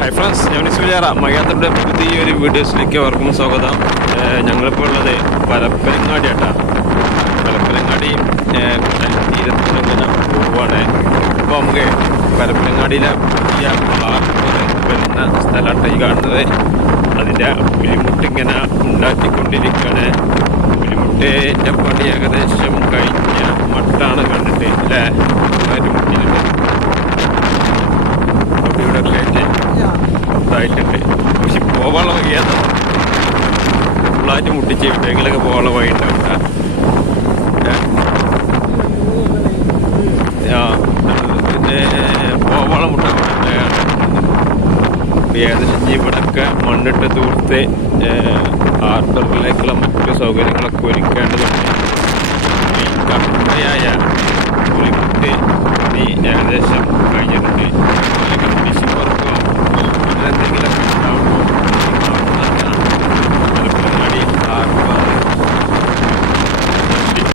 Hi friends ഞാൻ ഇസ്മിലാറ മയ്യാത്തരുടെ പുതിയൊരു വീഡിയോസിലേക്ക് അവർക്കും സ്വാഗതം. ഞങ്ങളിപ്പോൾ ഉള്ളത് പരപ്പനങ്ങാടി ആട്ടാ പരപ്പനങ്ങാടി ഏഹ് കടൽ തീരത്തിനിങ്ങനെ പോവാണ്. അപ്പോൾ നമുക്ക് പരപ്പനങ്ങാടിയിലെ പുതിയ വരുന്ന സ്ഥലമാണ് ഈ കാണുന്നത്. അതിന്റെ പുലിമുട്ടിങ്ങനെ ഉണ്ടാക്കിക്കൊണ്ടിരിക്കുകയാണ് പുലിമുട്ടിന്റെ ഇതായിട്ടുണ്ട് പക്ഷെ പോകാനുള്ള വഴിയാണ് ഫുള്ളായിട്ട് മുട്ടിച്ച് എവിടെയെങ്കിലൊക്കെ പോകാനുള്ള വഴി ഉണ്ടാവില്ല ആ പിന്നെ പോവാള മുട്ട ഏകദേശം ജീവനൊക്കെ മണ്ണിട്ട് തൂർത്ത് ആർട്ടറിലേക്കുള്ള മറ്റു സൗകര്യങ്ങളൊക്കെ ഒരുക്കേണ്ടതുണ്ട്.